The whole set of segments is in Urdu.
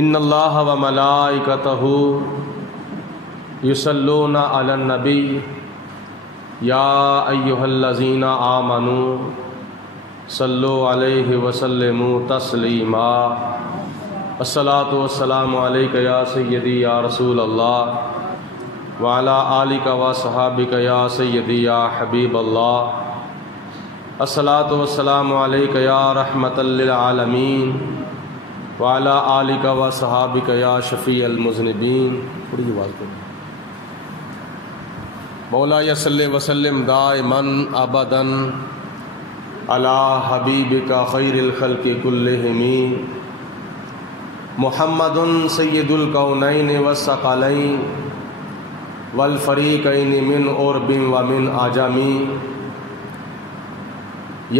ان اللہ و ملائکتہ یصلون علی النبی یا ایھا الذین آمنوا صلوا علیہ وسلموا تسلیما الصلاۃ والسلام علیک یا سیدی یا رسول اللہ وعلی آلک و صحابک یا سیدی یا حبیب اللہ الصلاۃ والسلام علیک یا رحمۃ للعالمین وعلی آلک و صحابک یا شفیع المذنبین۔ تھوڑی آواز کرو۔ مولا صلی وسلم دائما ابدا علی حبیبک خیر الخلق کلہم محمد سید الکونین والثقلین والفریقین من عرب ومن عجم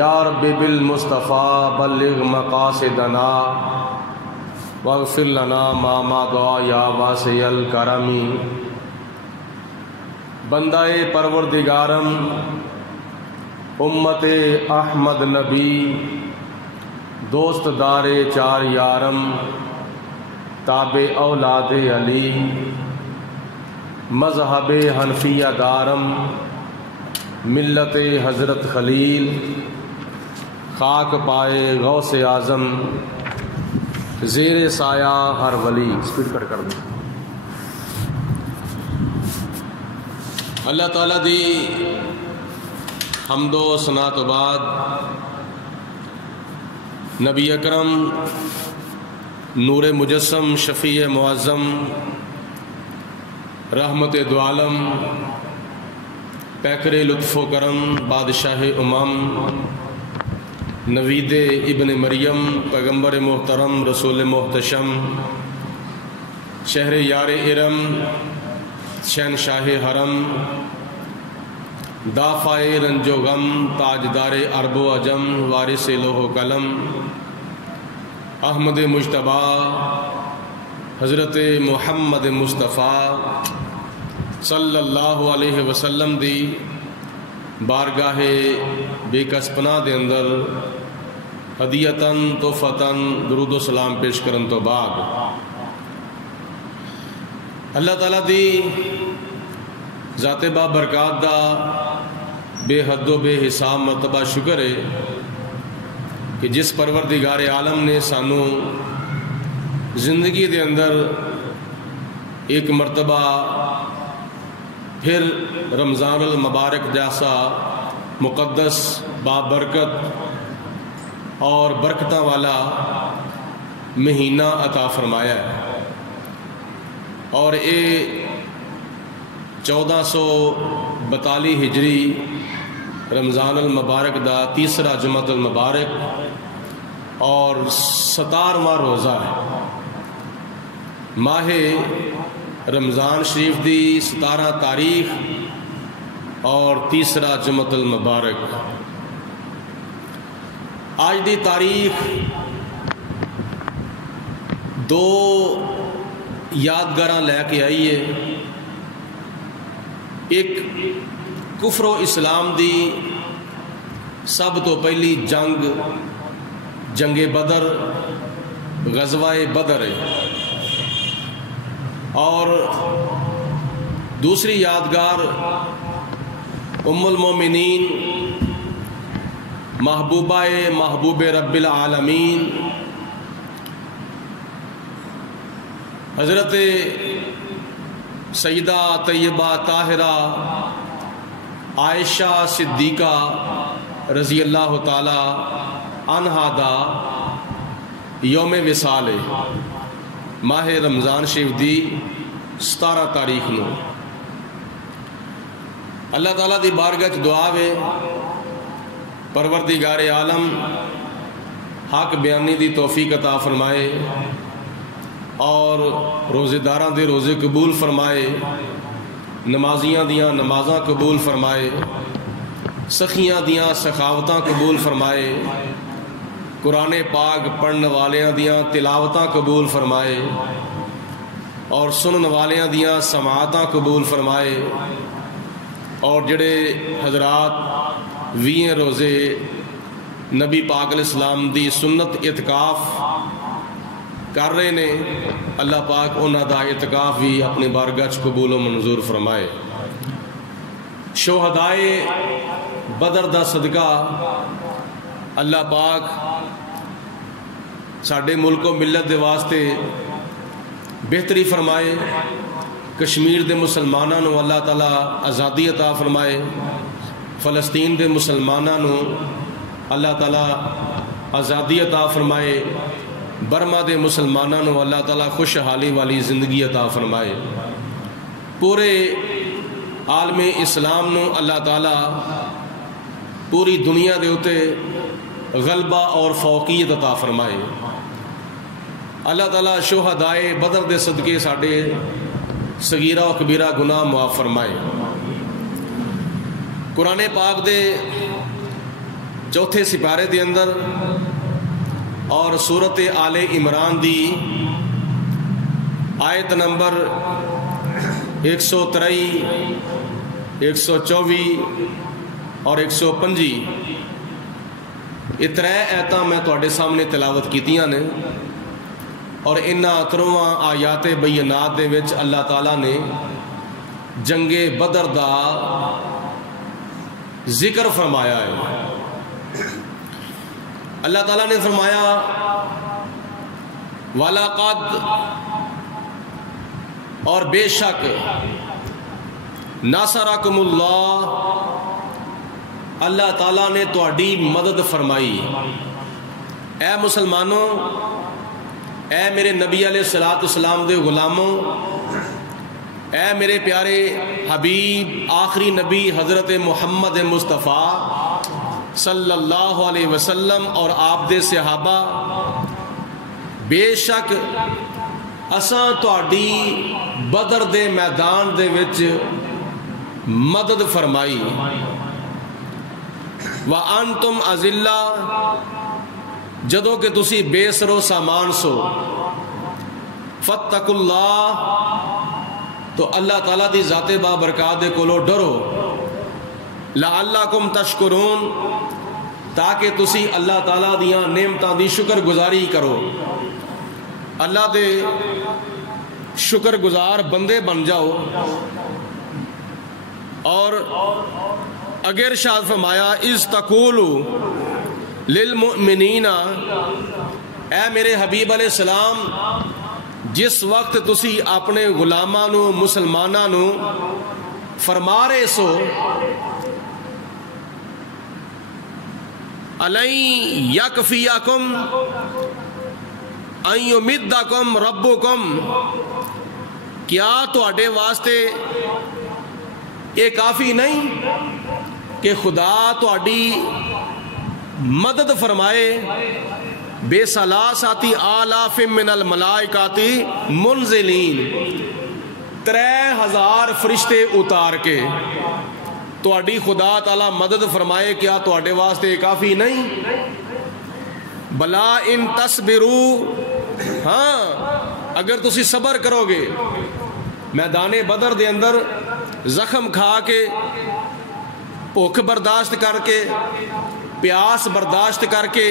یا رب بالمصطفیٰ بلغ مقاصدنا واغفر لنا ما مضی یا واسع الکرم۔ بندہ پروردگارم امت احمد نبی دوست دار چار یارم تابع اولاد علی مذہب حنفیہ دارم ملت حضرت خلیل خاک پائے غوث اعظم زیر سایہ ہر ولی۔ اسپیڈ کر دیں۔ اللہ تعالیٰ دی حمد و ثنا تو بعد نبی اکرم نور مجسم شفیع معظم رحمت دو عالم پیکر لطف و کرم بادشاہ نوید ابن مریم پیغمبر محترم رسول محتشم شہر یار ارم شہنشاہ حرم دافع رنج و غم تاجدار عرب و عجم وارث لوح و قلم احمد مجتبیٰ حضرت محمد مصطفیٰ صلی اللہ علیہ وسلم دی بارگاہ بے کسپنا دے اندر ہدیتاً تحفتاً درود و سلام پیش کرن تو بعد اللہ تعالیٰ دی ذات با برکات دا بے حد و بے حساب مرتبہ شکر ہے کہ جس پروردگار عالم نے سانو زندگی دے اندر ایک مرتبہ پھر رمضان المبارک جیسا مقدس بابرکت اور برکتاں والا مہینہ عطا فرمایا ہے، اور اے 1442 ہجری رمضان المبارک دا تیسرا جمعۃ المبارک اور 17واں روزہ ہے۔ ماہ رمضان شریف دی 17 تاریخ اور تیسرا جمعۃ المبارک۔ آج دی تاریخ دو یادگاراں لے کے آئی ہے۔ ایک کفر و اسلام دی سب تو پہلی جنگ بدر غزوہ بدر ہے، اور دوسری یادگار ام المومنین محبوب رب العالمین حضرت سیدہ طیبہ طاہرہ عائشہ صدیقہ رضی اللہ تعالی عنہا دا یوم وصال ماہ رمضان شریف دی 17 تاریخ نو۔ اللہ تعالیٰ دی بارگاہ دعا ہے پروردگار عالم حق بیانی دی توفیق عطا فرمائے اور روزے داراں دے روزے قبول فرمائے، نمازیاں دیاں نمازاں قبول فرمائے، سخیاں دیاں سخاوتاں قبول فرمائے، قرآن پاک پڑھن والیاں دیاں تلاوتاں قبول فرمائے اور سنن والیاں دیاں سماعتاں قبول فرمائے، اور جڑے حضرات 20 روزے نبی پاک علیہ السلام دی سنت اعتکاف کر رہے نے، اللہ پاک انہاں دا اعتکاف بھی اپنی بارگاہ وچ قبول و منظور فرمائے۔ شہدائے بدر دا صدقہ اللہ پاک ساڈے ملک و ملت دے واسطے بہتری فرمائے، کشمیر دے مسلماناں نو اللہ تعالیٰ آزادی عطا فرمائے، فلسطین دے مسلماناں نو اللہ تعالیٰ آزادی عطا فرمائے، برما دے مسلماناں نو اللہ تعالیٰ خوشحالی والی زندگی عطا فرمائے، پورے عالم اسلام نو اللہ تعالیٰ پوری دنیا دے اتے غلبہ اور فوقیت عطا فرمائے۔ اللہ تعالیٰ شہدائے بدر دے صدقے ساڈے صغیرہ و کبیرہ گناہ معاف فرمائے۔ قرآن پاک دے چوتھے سپارے دے اندر اور سورت آل عمران دی آیت نمبر 123 124 اور 125 یہ ترے آیتاں میں تواڈے سامنے تلاوت کیتیاں نے، اور انہاں ترواں آیات بینات دے وچ اللہ تعالیٰ نے جنگ بدر دا ذکر فرمایا ہے۔ اللہ تعالیٰ نے فرمایا وَلَقَدْ، اور بے شک نَصَرَكُمُ اللَّهُ، اللہ تعالیٰ نے تہاڈی مدد فرمائی۔ اے مسلمانوں، اے میرے نبی علیہ السلام دے غلاموں، اے میرے پیارے حبیب آخری نبی حضرت محمد مصطفیٰ صلی اللہ علیہ وسلم اور آپ دے صحابہ، بے شک اساں تہاڈی بدر دے میدان دے وچ مدد فرمائی۔ وَأَنْتُمْ أَذِلَّةٌ، جدوں کہ تسی بے سر و سامان سو، فَاتَّقُوا اللَّهَ، تو اللہ تعالیٰ دی ذات بابرکات دے کولو ڈرو، لَعَلَّكُمْ تَشْكُرُونَ، تاکہ تسی اللہ تعالیٰ دیاں نعمتاں دی شکر گزاری کرو، اللہ دے شکر گزار بندے بن جاؤ۔ اور اگر ارشاد فرمایا اِذْ تَقُولُ لِلْمُؤْمِنِينَ، اے میرے حبیب علیہ السلام جس وقت تسی اپنے غلاماں نو مسلماناں نو فرما رہے سو، أَلَن يَكْفِيَكُمْ أَن يُمِدَّكُمْ رَبُّكُمْ، کیا تہاڈے واسطے یہ کافی نہیں کہ خدا تہاڈی مدد فرمائے بِثَلَاثَةِ آلَافٍ مِّنَ الْمَلَائِكَةِ مُنزِلِينَ، 3000 فرشتے اتار کے تہاڈی خدا تعالیٰ مدد فرمائے، کیا تہاڈے واسطے کافی نہیں؟ بلا ان تصبروا، ہاں اگر تسی صبر کرو گے، میدان بدر دے اندر زخم کھا کے، بھوک برداشت کر کے، پیاس برداشت کر کے،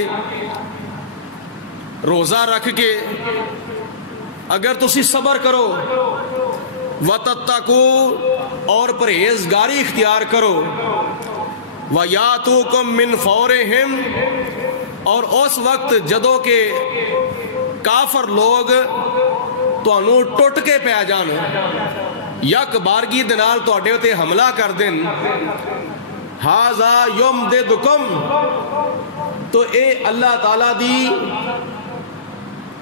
روزہ رکھ کے، اگر تسی صبر کرو، وَتَتَّقُوا، اور پرہیزگاری اختیار کرو، وَيَأْتُوكُم مِّن فَوْرِهِمْ، اور اس وقت جدوں کہ کافر لوگ تانوں ٹوٹ کے پہ جان، یک بارگی دے نال تہاڈے تے حملہ کر دین، ہاذا یمددکم، تو اے اللہ تعالیٰ دی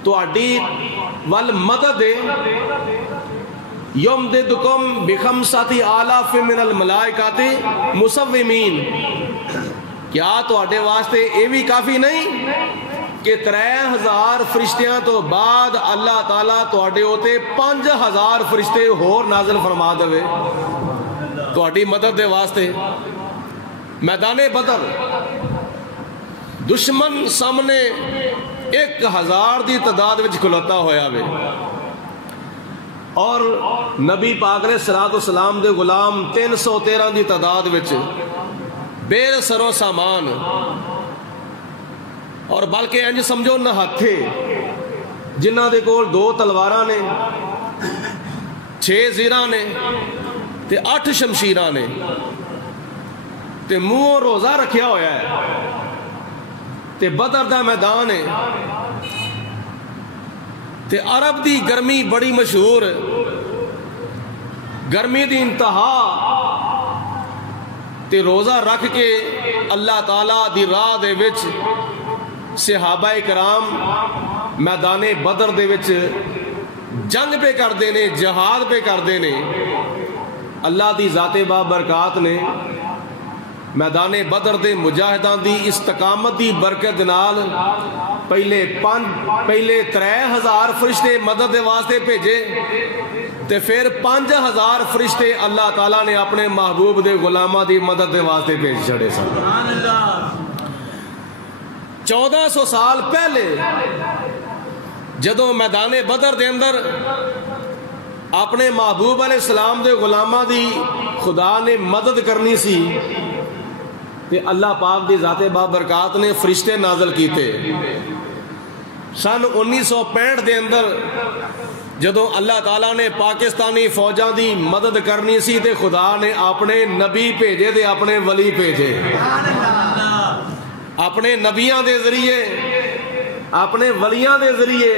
تہاڈی ول مدد یمددکم بخمسۃ آلاف من الملائکۃ مسومین، کیا تہاڈے واسطے یہ بھی کافی نہیں کہ 3000 فرشتیاں تو بعد اللہ تعالیٰ تہاڈے اوتے 5000 فرشتے ہور نازل فرما دے تہاڈی مدد دے واسطے۔ میدان بدر دشمن سامنے 1000 دی تعداد وچ کھلوتا ہویا وے، اور نبی پاک علیہ الصلوۃ والسلام دے غلام 313 دی تعداد وچ بے سر و سامان، اور بلکہ انج سمجھو نہ ہتھے جنہ دے کول 2 تلواراں نے 6 زیراں نے تے 8 شمشیراں نے تے منہ روزہ رکھیا ہویا ہے تے بدر دا میدان ہے تے عرب دی گرمی بڑی مشہور، گرمی دی انتہا تے روزہ رکھ کے اللہ تعالیٰ دی راہ دے وچ صحابہ کرام میدان بدر دے وچ جنگ پہ کردے نے، جہاد پہ کردے نے۔ اللہ دی ذات بابرکات نے میدان بدر دے مجاہدان دی استقامت دی برکت نال پہلے 3000 فرشتے مدد دے واسطے بھیجے تے پھر 5000 فرشتے اللہ تعالیٰ نے اپنے محبوب دے غلاماں دی مدد دے واسطے بھیج چھڑے سن۔ 1400 سال پہلے جدوں میدان بدر دے اندر اپنے محبوب علیہ السلام دے غلاماں دی خدا نے مدد کرنی سی تے اللہ پاک دی ذات بابرکات نے فرشتے نازل کیتے۔ سن 1965 دے اندر جدوں اللہ تعالیٰ نے پاکستانی فوجاں دی مدد کرنی سی تے خدا نے اپنے نبی بھیجے تے اپنے ولی بھیجے، اپنے نبیاں دے ذریعے اپنے ولیاں دے ذریعے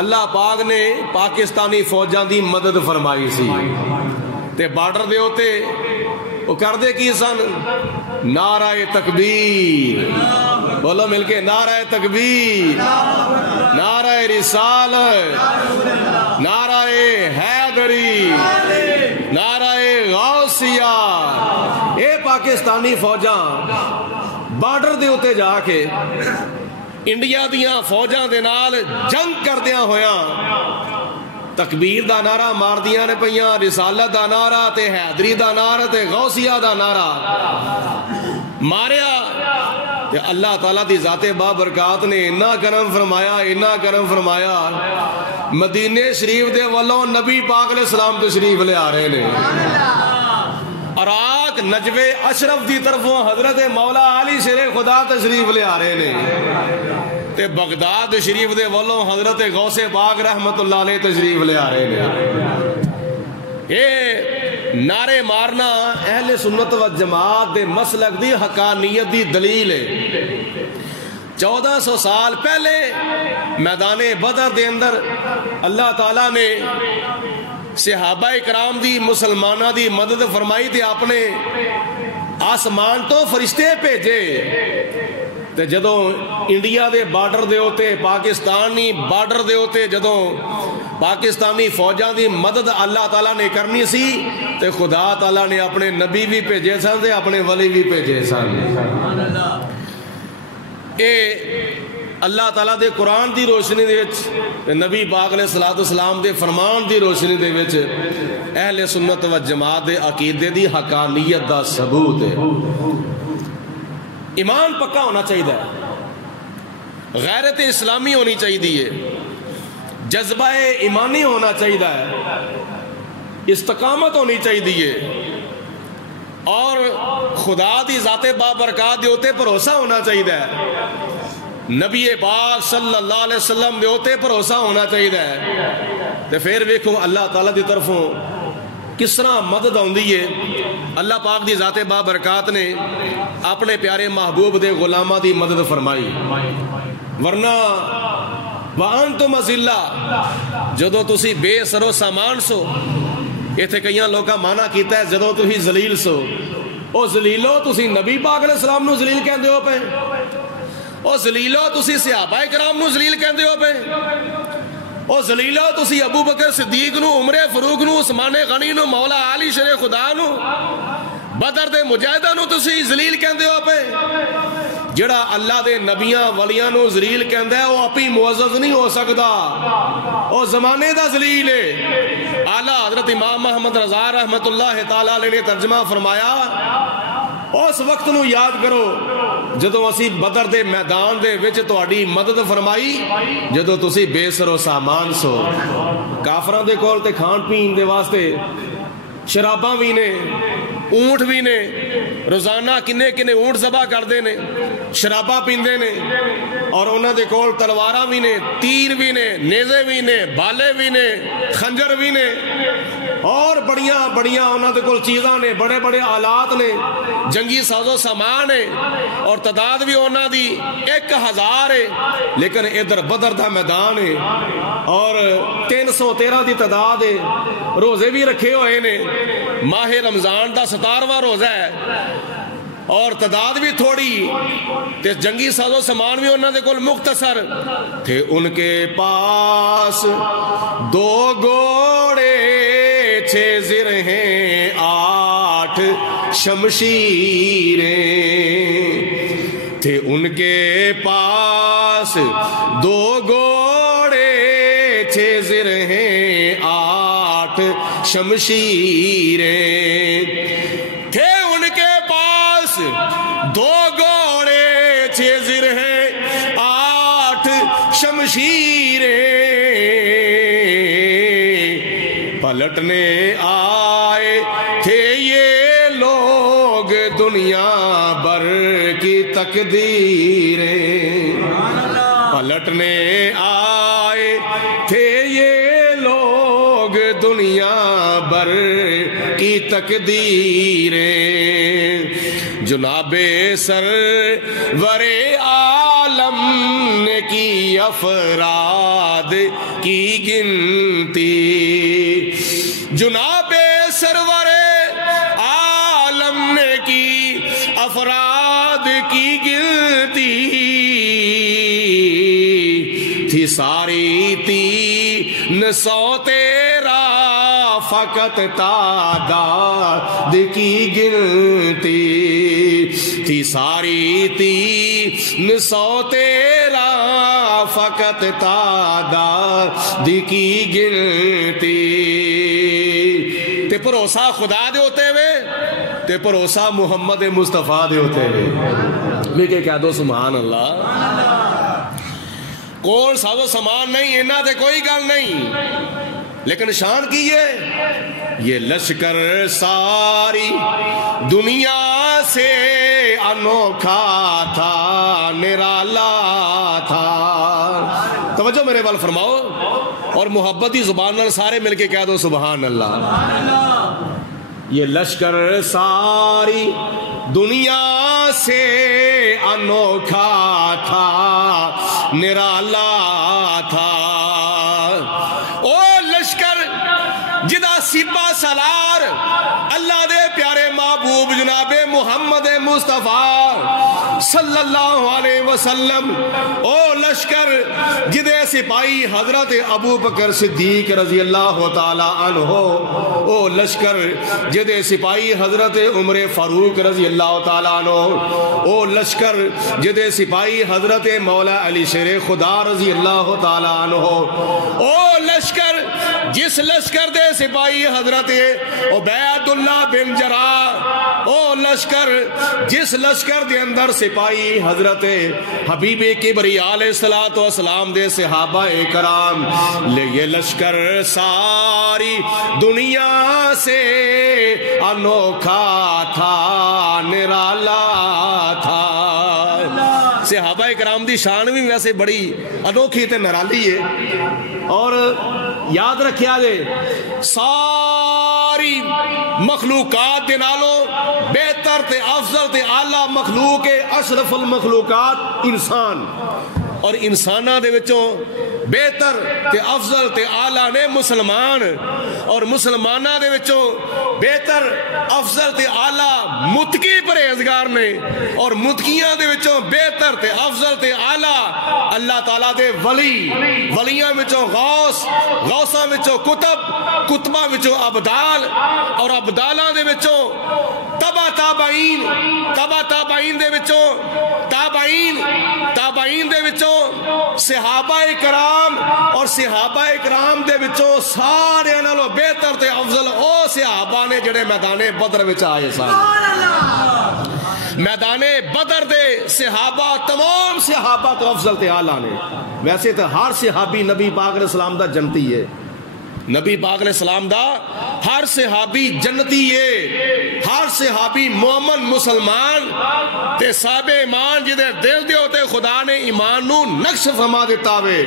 اللہ پاک نے پاکستانی فوجاں دی مدد فرمائی سی تے بارڈر دے ہوتے وہ کردے کی سن؟ نعرہ تکبیر، بولو مل کے، نعرہ تکبیر، نعرہ رسالت، نعرہ حیدری، نعرہ غوثیہ۔ اے پاکستانی فوجاں بارڈر دے ہوتے جا کے انڈیا دیاں فوجاں دے نال جنگ کردیاں ہویاں تکبیر دا نعرہ مار دیاں نے پئیاں، رسالت دا نعرہ تے حیدری دا نعرہ تے غوثیہ دا نعرہ ماریا تے اللہ تعالیٰ دی ذات بابرکات نے اتنا کرم فرمایا، اتنا کرم فرمایا، مدینے شریف دے والوں نبی پاک علیہ السلام تشریف لے آ رہے نے۔ عراق نجوے اشرف دی طرفوں حضرت مولا علی شیر خدا تشریف لے آ رہے نے تے بغداد شریف دے والوں حضرت غوث پاک رحمت اللہ علیہ تشریف لے آ رہے نے۔ یہ نعرے مارنا اہل سنت و جماعت دے مسلک دی حقانیت دی دلیل ہے۔ 1400 سال پہلے میدان بدر دے اندر اللہ تعالیٰ نے صحابہ کرام دی مسلمانہ دی مدد فرمائی تے اپنے آسمان تو فرشتے بھیجے تے جدوں انڈیا دے بارڈر دے ہوتے، پاکستانی بارڈر دے ہوتے جدوں پاکستانی فوجاں دی مدد اللہ تعالیٰ نے کرنی سی تے خدا تعالیٰ نے اپنے نبی بھی بھیجے سن تے اپنے ولی بھی بھیجے سن۔ اے اللہ تعالیٰ دے قرآن دی روشنی دے وچ، نبی پاک علیہ السلام دے فرمان دی روشنی دے وچ اہل سنت و جماعت دے عقیدے دی حقانیت دا ثبوت ہے۔ ایمان پکا ہونا چاہیے، غیرت اسلامی ہونی چاہیے، جذبہ ایمانی ہونا چاہیے، استقامت ہونی چاہیے اور خدا دی ذات بابرکات دے ہوتے بھروسہ ہونا چاہیے، نبی پاک صلی اللہ علیہ وسلم دے ہوتے بھروسہ ہونا چاہیے۔ تو پھر ویکھو اللہ تعالیٰ دی طرفوں کس طرح مدد آندی ہے۔ اللہ پاک دی ذات بابرکات نے اپنے پیارے محبوب دے غلاماں دی مدد فرمائی، ورنہ وَأَنْتُمْ أَذِلَّةٌ جدوں تسی بے سر و سامان سو، ایتھے کئیاں لوکاں مانا کیتا ہے جدوں تسی ذلیل سو، او ذلیلو تسی نبی پاک علیہ السلام نو ذلیل کہندے ہو پے، او ذلیلو تسی صحابہ کرام نو ذلیل کہندے ہو پے، او ذلیلو تسی ابو بکر صدیق نو، عمر فاروق نو، عثمان غنی نو، مولا علی شیر خدا نو، بدر دے مجاہدہ نو تسی ذلیل کہندے ہو پے۔ جڑا اللہ دے نبیاں ولیاں نو ذلیل کہندا ہے وہ اپی معزز نہیں ہو سکتا، او زمانے دا ذلیل ہے۔ اعلیٰ حضرت امام محمد رضا رحمت اللہ تعالیٰ علیہ نے ترجمہ فرمایا، اس وقت نو یاد کرو جدوں اسی بدر دے میدان دے وچ تہاڈی مدد فرمائی جدوں تسی بے سر و سامان سو۔ کافراں دے کول تے کھان پین دے واسطے شراباں بھی نے، اونٹ بھی نے، روزانہ کنے کنے اونٹ ذبح کرتے ہیں، شراباں پیندے نے، اور انہوں دے کول تلواراں بھی نے، تیر بھی نے، نیزے بھی نے، بالے بھی نے، خنجر بھی نے، اور بڑیاں بڑیاں انہوں دے کول چیزاں نے، بڑے بڑے آلات نے، جنگی ساز و سامان ہے، اور تعداد بھی انہوں دی 1000 ہے، لیکن ادھر بدر دا میدان ہے اور 313 دی تعداد ہے، روزے بھی رکھے ہوئے نے، ماہ رمضان دا 17واں روزہ ہے، اور تعداد بھی تھوڑی، تے جنگی ساز و سامان بھی انہوں نے کل مختصر تھے۔ ان کے پاس 2 گھوڑے 6 زرہیں 8 شمشیریں تھے، ان کے پاس 2 گھوڑے 6 زرہیں 8 شمشیریں تھے، ان کے پاس 2 گھوڑے 6 زرہیں 8 شمشیریں، پلٹنے آئے تھے یہ لوگ دنیا بھر کی تقدیریں، پلٹنے آئے تھے یہ لوگ دنیا بھر کی تقدیریں، جناب سرور عالم نے کی افراد کی گنتی، جناب سرور عالم نے کی افراد کی گنتی، تھی ساری 313 فقط تعداد کی گنتی، تھی ساری 313 فقط تعداد کی گنتی، تے بھروسہ خدا دے ہوتے ہوئے تے بھروسہ محمد مصطفیٰ دے ہوتے ہوئے، میں کہہ دو سبحان اللہ۔ کول ساز و سامان نہیں، انہاں تے کوئی گل نہیں، لیکن شان کی یہ لشکر ساری دنیا سے انوکھا تھا، نرالا تھا۔ توجہ میرے بال فرماؤ اور محبتی زبان نال سارے مل کے کہہ دو سبحان اللہ۔ یہ لشکر ساری دنیا سے انوکھا تھا، نرالا تھا، او لشکر جدا سپہ سالار اللہ دے پیارے محبوب جناب محمد مصطفیٰ صلی اللہ علیہ وسلم، او لشکر جدے سپاہی حضرت ابو بکر صدیق رضی اللہ تعالی عنہ، او لشکر جدے سپاہی حضرت عمر فاروق رضی اللہ تعالی عنہ، او لشکر جدے سپاہی حضرت مولا علی شیر خدا رضی اللہ تعالی عنہ، او لشکر جس لشکر دے سپاہی حضرت عبید اللہ بن جراح، او لشکر جس لشکر دے اندر سپاہی حضرت حبیب کبریاء علیہ السلام دے صحابہ کرام، لے یہ لشکر ساری دنیا سے انوکھا تھا، نرالا تھا۔ صحابہ کرام دی شان بھی ویسے بڑی انوکھی تے نرالی ہے، اور یاد رکھیا جے ساری مخلوقات دے نالوں بہتر تے افضل تے اعلیٰ مخلوق اشرف المخلوقات انسان، اور انسانہ دے وچوں بہتر تے افضل تے اعلیٰ نے مسلمان، اور مسلمانہ دے وچوں بہتر افضل تے اعلیٰ متقی پرہیزگار نے، اور متقیاں دے وچوں بہتر تے افضل تے اعلیٰ اللہ تعالیٰ دے ولی، ولیاں وچوں غوث، غوثاں وچوں کتب، کتباں وچوں ابدال، اور ابدالاں دے وچوں تبا تابعین، تبا تابعین دے وچوں تابعین، تابعین دے وچوں صحابہ کرام، اور صحابہ کرام دے وچوں سارے نالوں بہتر تے افضل او صحابہ نے جڑے میدان بدر وچ آئے سن۔ میدان بدر دے صحابہ تمام صحابہ تو افضل تے اعلیٰ نے، ویسے تو ہر صحابی نبی پاک علیہ السلام دا جنتی ہے، نبی پاک علیہ السلام دا ہر صحابی جنتی ہے، ہر صحابی مومن مسلمان تے صاحب ایمان جدے دل دے ہوتے خدا نے ایمان نو نقش فرما دیتا وے.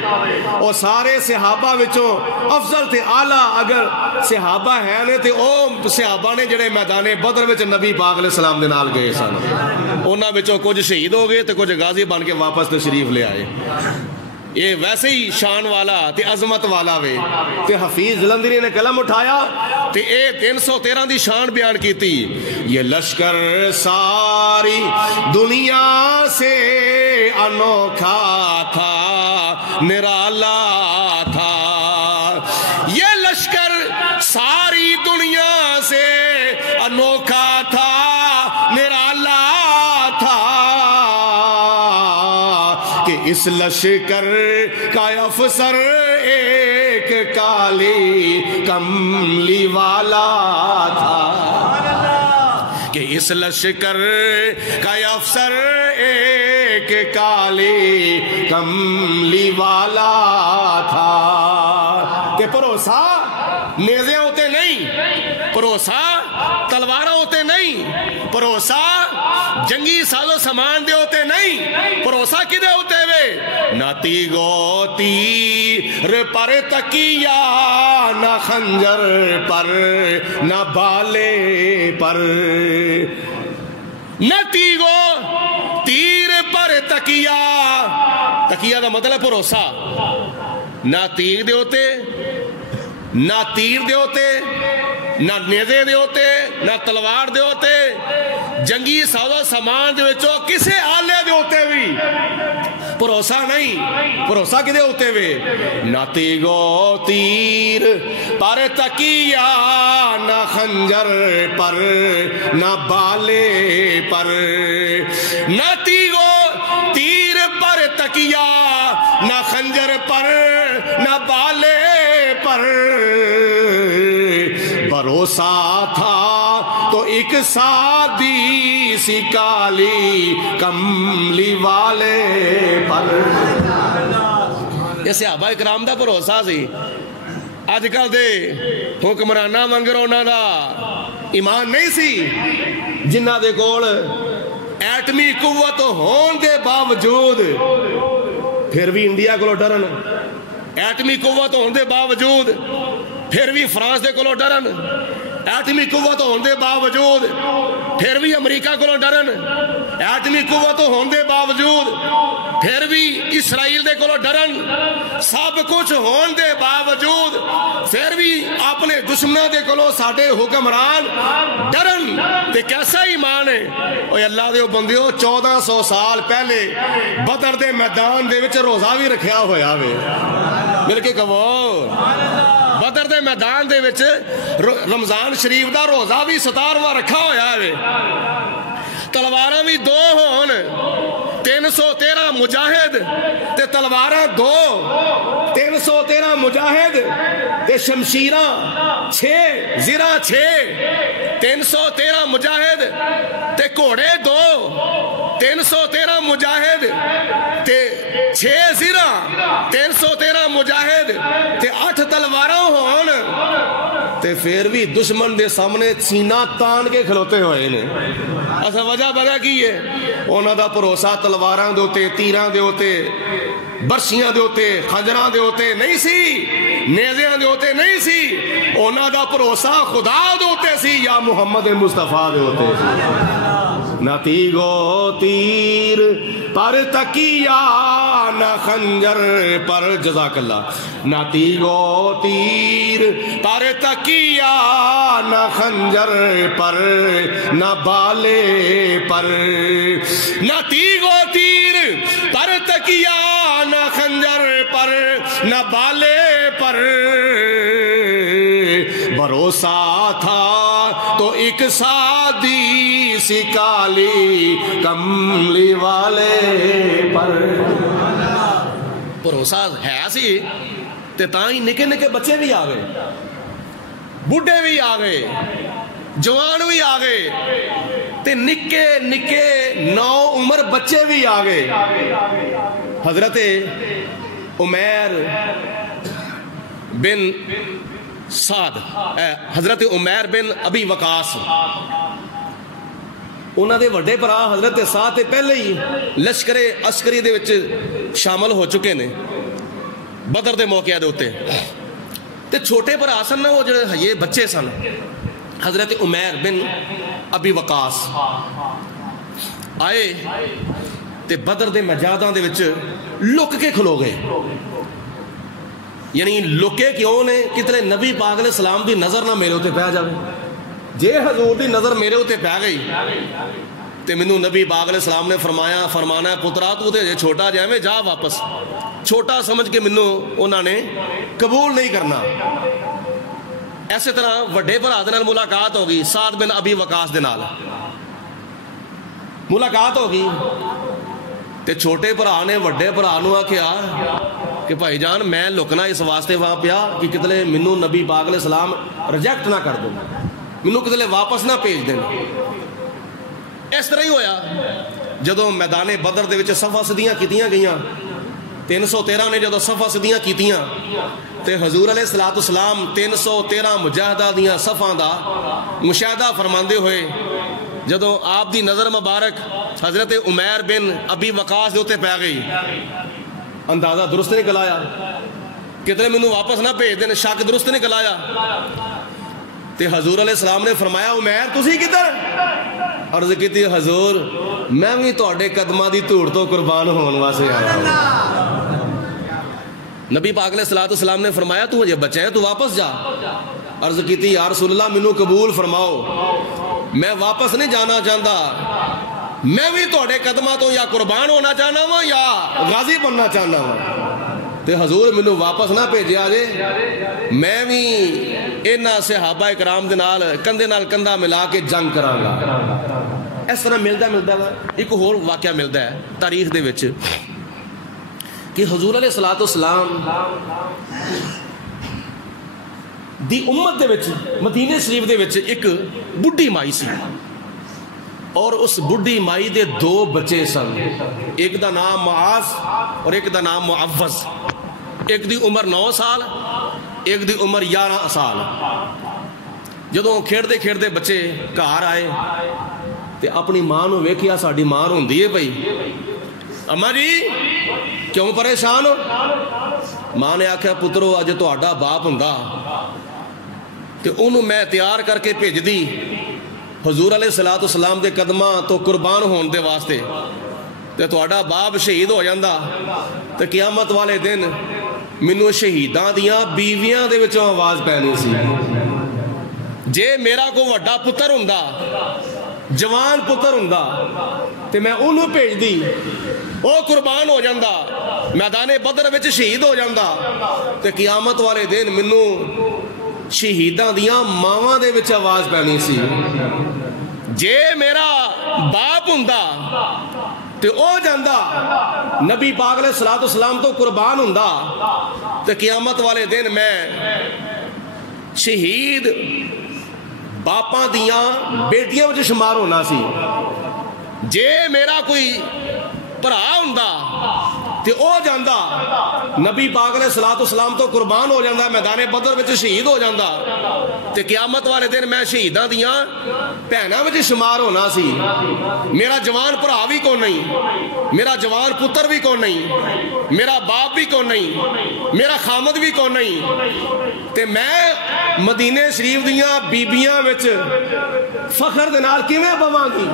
اور سارے صحابہ وچوں افضل تے اعلیٰ اگر صحابہ ہیں نے تے او صحابہ نے جڑے میدان بدر وچ نبی پاک علیہ السلام دے نال گئے سن. انہاں وچوں کچھ شہید ہو گئے تے کچھ غازی بن کے واپس تشریف لے آئے. یہ ویسے ہی شان والا تے عظمت والا وے. تے حفیظ جلندری نے قلم اٹھایا تے اے 313 دی شان بیان کیتی. یہ لشکر ساری دنیا سے انوکھا تھا، نرالا تھا. یہ لشکر ساری دنیا سے انوکھا تھا، نرالا تھا. کہ اس لشکر کا افسر ایک کالی کملی والا تھا. کہ اس لشکر کا افسر ایک کالی کملی والا تھا. کہ بھروسہ نیزے ہوتے نہیں، بھروسہ تلواریں ہوتے نہیں، بھروسہ جنگی ساز و سامان دے ہوتے نہیں، بھروسہ کدے ہوتے ہوئے؟ نہ تیگو تیر پر تکیا، نہ خنجر پر، نہ بالے پر. نہ تیگو تیر پر تکیا، تکیا دا مطلب بھروسہ. نہ تیر دے ہوتے، نہ تیر دے ہوتے، نہ نیزے دے ہوتے، نہ تلوار دے ہوتے، جنگی ساز و سامان دے وچوں کسے آلے دے ہوتے بھی بھروسہ نہیں. بھروسہ کدے ہوتے ہوئے؟ نہ تیگو تیر پر تکیا، نہ خنجر پر، نہ بالے پر. نہ تیگو تیر پر تکیا، نہ خنجر پر، نہ بالے پر. بھروسہ تھا تو ایک سادی سی کالی کملی والے پر. یہ صحابہ اکرام دا بھروسہ سی. اج کل دے حکمراناں وانگر انہاں دا ایمان نہیں سی، جنہاں دے کول ایٹمی قوت ہون دے باوجود پھر بھی انڈیا کولوں ڈرن، ایٹمی قوت ہون دے باوجود پھر بھی فرانس دے کولوں ڈرن، ایٹمی قوت ہون دے باوجود پھر بھی امریکہ کولوں ڈرن، ایٹمی قوت ہون دے باوجود پھر بھی اسرائیل دے کولوں ڈرن. سب کچھ ہون دے باوجود پھر بھی اپنے دشمنوں دے کولوں ساڈے حکمران ڈرن. تے کیسا ایمان ہے؟ اوے اللہ دے بندیو، 1400 سال پہلے بدر دے میدان دے وچ روزہ بھی رکھیا ہویا وے. مل کے کہو، بدر دے میدان دے وچ رمضان شریف دا روزہ بھی 17واں رکھا ہویا ہے. تلواراں بھی دو ہون، 313 مجاہد تے تلواراں دو، 313 مجاہد تے شمشیراں 6 زرہ 6، 313 مجاہد تے گھوڑے دو، 313 مجاہد تے 6 زرہ، 313 مجاہد تے 8 تلواراں ہون تے پھر بھی دشمن دے سامنے سینہ تان کے کھلوتے ہوئے نے. اصل وجہ کی ہے؟ انہاں دا بھروسہ تلواراں دے ہوتے، تیراں دے ہوتے، برشیاں دے ہوتے، خنجراں دے ہوتے نہیں سی، نیزیاں دے ہوتے نہیں سی. انہاں دا بھروسہ خدا دے ہوتے سی یا محمد مصطفیٰ دے ہوتے سی. نہ تیگو تیر پر تکیا، نہ خنجر پر. جزاک اللہ. نہ تیگو تیر پر تکیا، نہ خنجر پر، نہ بالے پر. نہ تیگو تیر پر تکیا، نہ خنجر پر، نہ بالے پر. بھروسہ تھا تو ایک سادی سی کالی کملی والے پر. بھروسہ ہے سی تے تاں ہی نکے نکے بچے بھی آ گئے، بڈھے بھی آ گئے، جوان بھی آ گئے تے نکے نکے 9 عمر بچے بھی آ گئے. حضرت عمیر بن سعد حضرت عمیر بن ابی وقاص انہوں دے وڈے بھرا حضرت سعد تے پہلے ہی لشکر عسکری دے وچ شامل ہو چکے نے بدر دے موقع دے ہوتے تے چھوٹے بھرا سن وہ جڑے یہ بچے سن حضرت عمیر بن ابی وقاص آئے تے بدر دے میدان دے وچ لک کے کھلو گئے. یعنی لکے کیوں نے کتنے نبی پاک علیہ السلام دی نظر نہ میرے ہوتے پہ جاوے. جے حضور دی نظر میرے ہوتے پہ گئی تے مینوں نبی پاک علیہ السلام نے فرمانا ہے پترا تو تے چھوٹا جائے جا واپس. چھوٹا سمجھ کے مینوں انہوں نے قبول نہیں کرنا. ایسے طرح وڈے بھرا دے نال ملاقات ہو گئی سعد بن ابی وقاص دے نال ملاقات ہو گئی تے چھوٹے بھرا نے وڈے بھرا نوں آکھیا کہ بھائی جان میں لکنا اس واسطے وہاں پیا کہ کتنے مینوں نبی پاک علیہ السلام ریجیکٹ نہ کر دو مینوں کتنے واپس نہ بھیج دیں. اس طرح ہی ہویا جدوں میدان بدر دے وچ صفاں سدیاں کیتیاں گئیاں 313 نے جدوں صفاں سدیاں کیتیاں تے حضور علیہ الصلوۃ والسلام 313 مجاہداں دیاں صفاں دا مشاہدہ فرماندے ہوئے جدوں آپ دی نظر مبارک حضرت عمیر بن ابی وقاص دے اوتے پی گئی اندازہ درست نکل آیا کتنے مینوں واپس نہ بھیج دین شک درست نکل آیا تے حضور علیہ السلام نے فرمایا عمیر تسی کدھر عرض کیتی حضور میں بھی تہاڈے قدماں دی دھوڑ تو قربان ہون واسطے آیا ہوں. نبی پاک علیہ الصلوۃ والسلام نے فرمایا تو اجے بچہ ہے تو واپس جا. عرض کیتی یا رسول اللہ مینوں قبول فرماؤ میں واپس نہیں جانا چاہتا میں بھی تہاڈے قدماں تو یا قربان ہونا چاہنا وا یا غازی بننا چاہنا وا تے حضور مینوں واپس نہ بھیجیا جے میں بھی انہاں صحابہ اکرام دے نال کندھا ملا کے جنگ کراں گا. اس طرح ملدا ایک ہور واقعہ ملدا ہے تاریخ دے وچ کہ حضور علیہ الصلوۃ والسلام دی امت دے وچ مدینے شریف دے وچ ایک بڈھی مائی سی اور اس بڈھی مائی دے 2 بچے سن. ایک دا نام معاذ اور ایک دا نام معوذ. ایک دی عمر 9 سال ایک دی عمر 11 سال. جدوں کھیڑدے کھیڑدے بچے گھر آئے تے اپنی ماں نوں ویکھیا ساڈی ماں روندی ہے پئی اما جی کیوں پریشان ہو. ماں نے آکھیا پترو اج تہاڈا باپ ہوندا تے انہوں میں تیار کر کے بھیج دی حضور علیہ الصلوۃ والسلام دے قدماں تو قربان ہون دے واسطے تے تہاڈا باپ شہید ہو جاندا تے قیامت والے دن مینوں شہیداں دیاں بیویاں دے وچوں آواز پینی سی. جے میرا کوئی وڈا پتر ہوندا جوان پتر ہوندا تے میں انہوں بھیج دی او قربان ہو جاندا میدان بدر وچ شہید ہو جاندا تے قیامت والے دن مینوں شہیداں دیاں ماواں دے وچ آواز پینی سی. جے میرا باپ ہوندا تے او جاندا نبی پاک علیہ الصلوۃ والسلام تو قربان ہوندا تے قیامت والے دن میں شہید باپاں دیاں بیٹیاں وچ شمار ہونا سی. جے میرا کوئی بھرا ہوندا تے او جاندا نبی پاک علیہ الصلوۃ والسلام تو قربان ہو جاندا میدان بدر وچ شہید ہو جاندا تے قیامت والے دن میں شہیداں دیاں بہناں وچ شمار ہونا سی. میرا جوان بھرا بھی کون نہیں میرا جوان پتر بھی کون نہیں میرا باپ بھی کون نہیں میرا خامد بھی کون نہیں تے میں مدینے شریف دیاں بیبیاں وچ فخر دے نال کیویں بواں گی.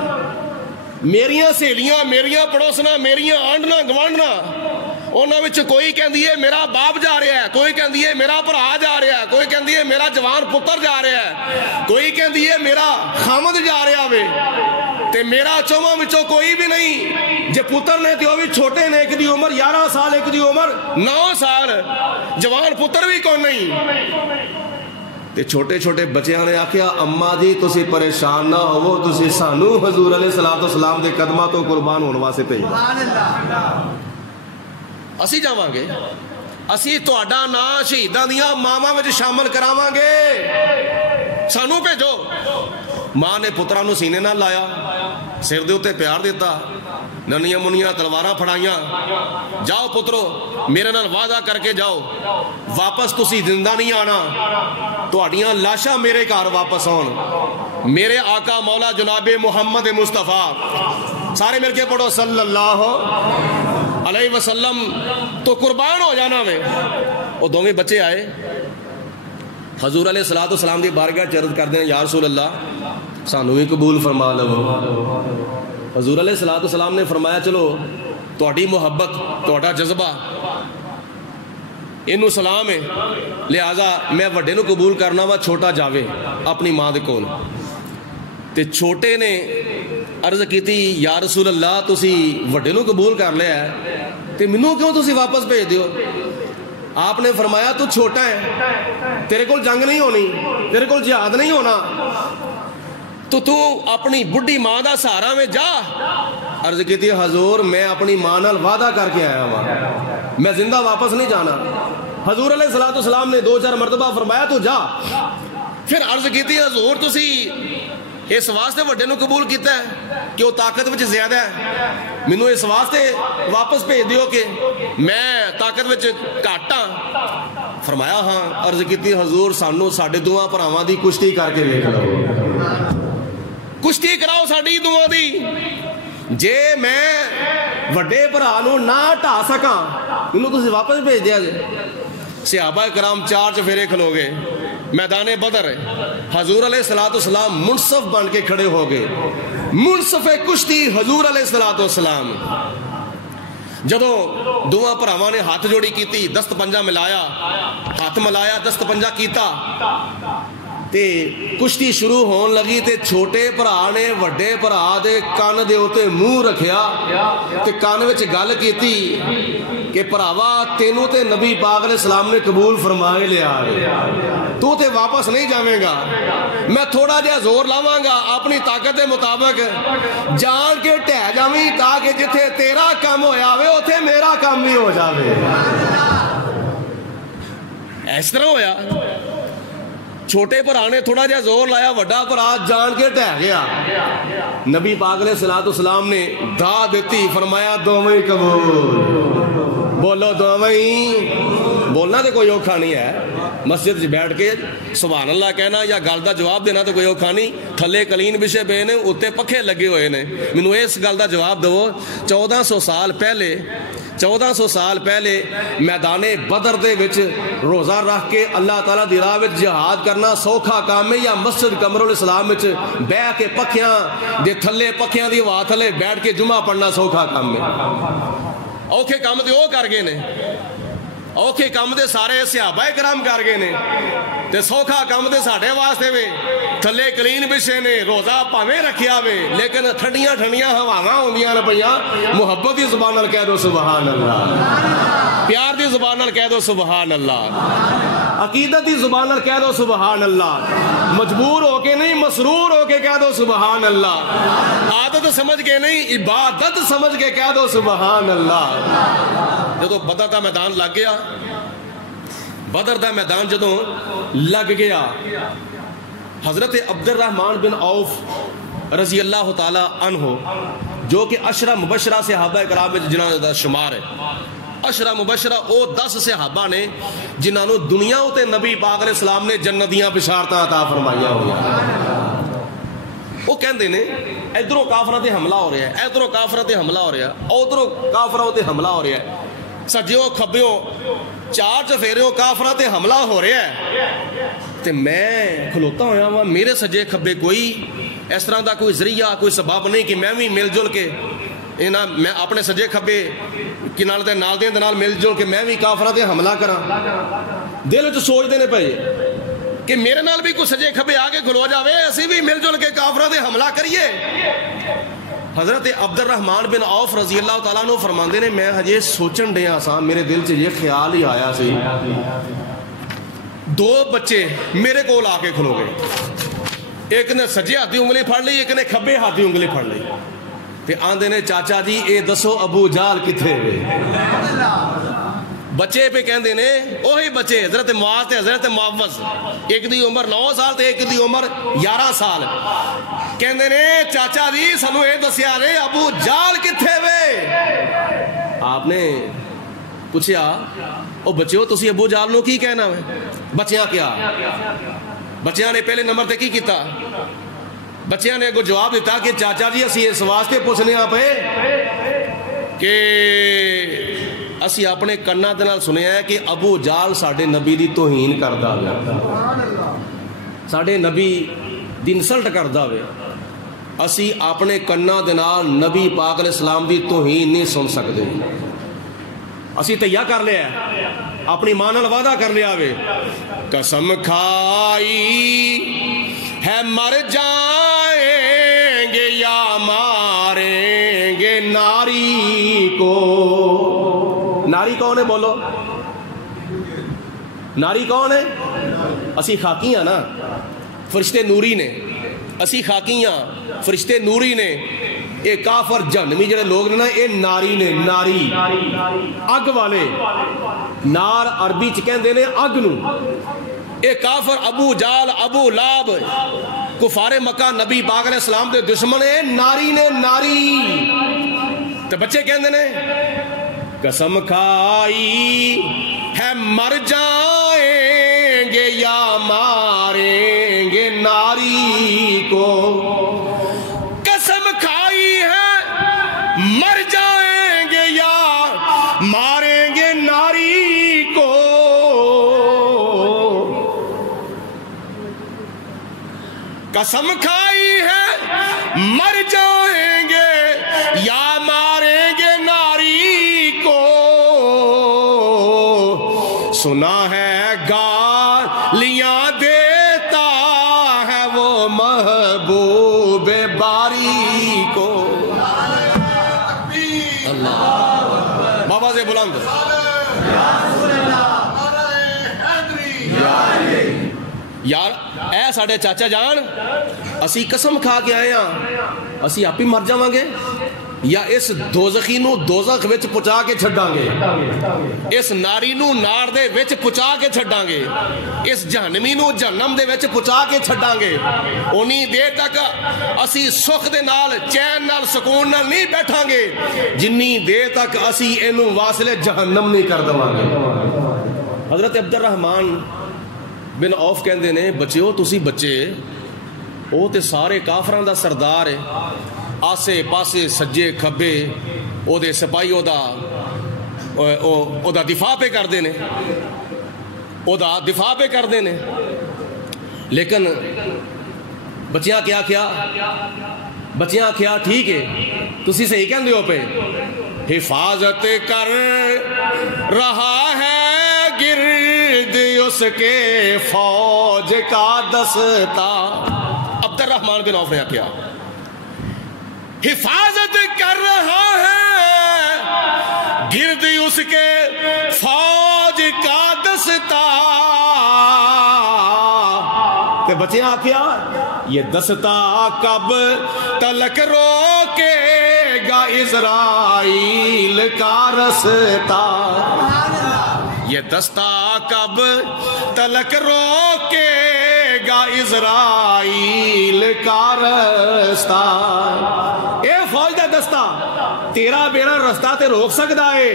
میریاں سہیلیاں میریاں پڑوسنا میریاں آنڈنا گوانڈنا انہاں وچ کوئی کہندی ہے میرا باپ جا رہا ہے کوئی کہندی ہے میرا بھرا جا رہا ہے کوئی کہندی ہے میرا جوان پتر جا رہا ہے کوئی کہندی ہے میرا خامد جا رہا وے تے میرا چواں وچوں کوئی بھی نہیں. جے پتر نے تے او بھی چھوٹے نے ایک دی عمر 11 سال ایک دی عمر 9 سال جوان پتر بھی کون نہیں. تے چھوٹے چھوٹے بچیاں نے آکھیا اما جی تسی پریشان نہ ہوو تسی سانو حضور علیہ الصلوۃ والسلام دے قدماں تو قربان ہون واسطے بھیجو. اسی جاواں گے اسی تہاڈا نام شہیداں دیاں ماواں وچ شامل کراواں گے سانو بھیجو. ماں نے پترا نو سینے نال لایا, سر دے اوتے پیار دیتا, ننیاں منیاں تلواراں پھڑائیاں, جاؤ پترو میرے نال وعدہ کر کے جاؤ, واپس تسی زندہ نہیں آنا, تہاڈیاں لاشاں میرے گھر واپس آن, میرے آقا مولا جناب محمد مصطفیٰ, سارے مل کے پڑھو صلی اللہ علیہ وسلم, تو قربان ہو جانا میں. وہ دونوں بچے آئے, حضور علیہ الصلوۃ والسلام دی بارگاہ چرد کر دیں, یا رسول اللہ سانو بھی قبول فرما لو. حضور علیہ الصلوۃ والسلام نے فرمایا چلو تہاڈی محبت تہاڈا جذبہ اینو سلام ہے, لہذا میں وڈے نو قبول کرنا وا, چھوٹا جاوے اپنی ماں دے کول. تے چھوٹے نے عرض کیتی یا رسول اللہ تسی وڈے نو قبول کر لیا ہے تے مینوں کیوں تسی واپس بھیج دیو؟ آپ نے فرمایا تو چھوٹا ہے, تیرے کول جنگ نہیں ہونی, تیرے کول جہاد نہیں ہونا, تو اپنی بڈھی ماں دا سہارا میں جا. عرض کیتی حضور میں اپنی ماں نال وعدہ کر کے آیا ہوں, میں زندہ واپس نہیں جانا. حضور علیہ الصلوۃ والسلام نے 2-4 مرتبہ فرمایا تو جا. پھر عرض کیتی حضور تسی اس واسطے وڈے نو قبول کیتا ہے کہ وہ طاقت وچ زیادہ ہے, مینوں اس واسطے واپس بھیج دیو کہ میں طاقت وچ گھٹ ہاں؟ فرمایا ہاں. عرض کیتی حضور سانو ساڈے دوواں بھراواں دی کشتی کر کے ویکھ لو, کشتی کراؤ ساڈی دوواں دی, جے میں وڈے بھرا نو نہ ٹھا سکاں مینوں تسی واپس بھیج دیا جے. صحابہ کرام 4 چفیرے کھلو گئے, میدان بدر ہے, حضور علیہ الصلوۃ والسلام منصف بن کے کھڑے ہو گئے, منصف کشتی حضور علیہ الصلوۃ والسلام. جدو دوواں بھراواں نے ہاتھ جوڑی کیتی, دست پنجا ملایا, ہاتھ ملایا, دست پنجا کیتا, تے کشتی شروع ہون لگی تے چھوٹے بھرا نے وڈے بھرا دے کان دے اوتے منہ رکھیا تے کان وچ گل کیتی کہ بھراوا تینوں تے نبی پاک علیہ السلام نے قبول فرمائے لیا, تو تے واپس نہیں جاویں گا, میں تھوڑا جہا زور لاواں گا اپنی طاقت دے مطابق, جان کے ٹہ جاویں تاکہ جتھے تیرا کام ہویا ہوئے اوتھے میرا کام بھی ہو جاوے. اس طرح ہویا, چھوٹے بھرا نے تھوڑا جہا زور لایا, وڈا بھرا جان کے ٹہ گیا. نبی پاک علیہ الصلوۃ والسلام نے دا دیتی, فرمایا دوویں قبول. بولو دوویں, بولنا تو کوئی اوکھا نہیں ہے, مسجد بیٹھ کے سبحان اللہ کہنا یا گل دا جواب دینا تو کوئی اوکھا نہیں. تھلے کلین بچھے پے نے, اوتے پکھے لگے ہوئے نے, مینوں اس گل دا جواب دو. 1400 سال پہلے میدان بدر دے وچ روزہ رکھ کے اللہ تعالیٰ دی راہ وچ جہاد کرنا سوکھا کام ہے, یا مسجد قمر الاسلام وچ بیٹھ کے پکھیاں دے تھلے, پکھیاں دی ہوا تھلے بیٹھ کے جمعہ پڑھنا سوکھا کام ہے؟ اوکھے کام تے او کر گئے نے, اوکھے کام دے سارے صحابہ کرام کر گئے نے, تے سوکھا کام دے ساڈے واسطے وے تھلے کلین بچھے نے, روزہ پاویں رکھیا وے لیکن ٹھنڈیاں ٹھنڈیاں ہواواں ہوندیاں نے پیاں. محبت دی زبان نال کہہ دو سبحان اللہ, پیار دی زبان نال کہہ دو سبحان اللہ, عقیدت دی زبان نال کہہ دو سبحان اللہ, مجبور ہو کے نہیں مسرور ہو کے کہہ دو سبحان اللہ, عادت سمجھ کے نہیں عبادت سمجھ کے کہہ دو سبحان اللہ. جدو بدر دا میدان لگ گیا, بدر دا میدان جدو لگ گیا, حضرت عبد الرحمن بن عوف رضی اللہ تعالی عنہ جو کہ عشرہ مبشرہ صحابہ کرام میں جنہاں دا شمار ہے, عشرہ مبشرہ او 10 صحابہ نے جنہاں نو دنیا تے نبی پاک علیہ السلام نے جنتیاں بشارتاں عطا فرمائیاں ہوئیاں. وہ کہندے نے ادھروں کافراں تے حملہ ہو رہا ہے, ادھروں کافراں تے حملہ ہو رہا ہے, ادھروں کافراں تے حملہ ہو رہا ہے, سجیوں کھبیوں 4 چفیریوں کافراں تے حملہ ہو رہا ہے, تے میں کھلوتا ہویا ہوں, میرے سجے کھبے کوئی اس طرح دا کوئی ذریعہ کوئی سبب نہیں کہ میں بھی مل جل کے میں اپنے سجے کھبے کنال دے نال دے نال مل جل کے میں بھی کافراں تے حملہ کراں. دل وچ سوچدے نے پئے کہ میرے نال بھی کوئی سجے کھبے آگے کھلو جاوے, اسی بھی مل جل کے کافراں تے حملہ کریے. حضرت عبد الرحمن بن عوف رضی اللہ تعالیٰ عنہ فرماندے نے میں ہجے سوچن ڈیا سا, میرے دل سے یہ خیال ہی آیا سی, 2 بچے میرے کول آ کے کھلو گئے, ایک نے سجے ہاتھی انگلی پھڑ لی, ایک نے کھبے ہاتھی انگلی پھڑ لی, تے آندے نے چاچا جی اے دسو ابو جہل کتھے وے. بچے پہ کہندے نے وہی بچے حضرت معاذ تے حضرت معوذ، ایک دی عمر 9 سال تے ایک دی عمر 11 سال، کہندے نے چاچا جی سانو اے دسیا نے ابو جال کتھے وے؟ آپ نے پوچھا او بچیو تسی ابو جال نو کی کہنا ہے؟ بچیاں کیا؟ بچیاں نے پہلے نمبر تے کی کیتا؟ بچیاں نے اگو جواب دیتا کہ چاچا جی اسی اس واسطے پوچھنے آپ کہ اسی اپنے کنا دے نال سنیا ہے کہ ابو جال ساڈے نبی دی توہین کردا ہے، ساڈے نبی دی انسلٹ کردا ہے، اسی اپنے کنا دے نال نبی پاک علیہ السلام دی توہین نہیں سن سکتے، اسی تیار کر لیا اپنی ماں نال وعدہ کر لیا وے قسم کھائی ہے مر جائیں گے یا ماریں گے ناری کو۔ ناری کون ہے بولو؟ ناری کون ہے؟ اسی خاکیاں نا، فرشتے نوری نے، اسی خاکیاں فرشتے نوری نے، اے کافر جہنمی جڑے لوگ نے نا اے ناری نے، ناری اگ والے، نار عربی چ کہندے نے اگ نو، اے کافر ابو جال ابو لاب کفار مکہ نبی پاک علیہ السلام دے دشمن اے ناری نے، ناری۔ تے بچے کہندے نے قسم کھائی ہے مر جائیں گے یا ماریں گے ناری کو، قسم کھائی ہے مر جائیں گے یا ماریں گے ناری کو، قسم کھائی ہے مر جائیں گے یا ماریں گے ناری کو، سنا ہے گالیاں دیتا ہے وہ محبوب باری کو۔ اللہ بابا سے بلند یار اے ساڑھے چاچا جان اسی قسم کھا کے آئے ہیں اسی آپ ہی مر جاواں گے یا اس دوزخی نو دوزخ وچ پچا کے چھڑاں گے، اس ناری نو نار دے وچ پچا کے چھڑاں گے، اس جہنمی نو جہنم دے وچ پچا کے چھڑاں گے، انہی دیر تک اسی سکھ دے نال چین نال سکون نال نہیں بیٹھاں گے جنی دیر تک اسی اینو واصل جہنم نہیں کر دواں گے۔ حضرت عبد الرحمن بن عوف کہندے نے بچیو تسی بچے او تے سارے کافراں دا سردار ہے، آسے پاسے سجے کھبے او دے سپاہی او دا دفاع پہ کر دینے، او دا دفاع پہ کر دینے، لیکن بچیاں کیا کیا؟ بچیاں کیا ٹھیک ہے تسی صحیح کہندے ہو پہ حفاظت کر رہا ہے گرد اس کے فوج کا دستہ۔ عبد الرحمن بن عوف نے کیا؟ حفاظت کر رہا ہے گرد اس کے فوج کا دستہ، تے بچے کیا یہ دستہ کب تلک روکے گا اسرائیل کا رستہ، یہ دستہ کب تلک روکے گا اسرائیل کا رستہ۔ اے فوج دا دستہ تیرا بیڑا رستہ تے روک سکدا ہے،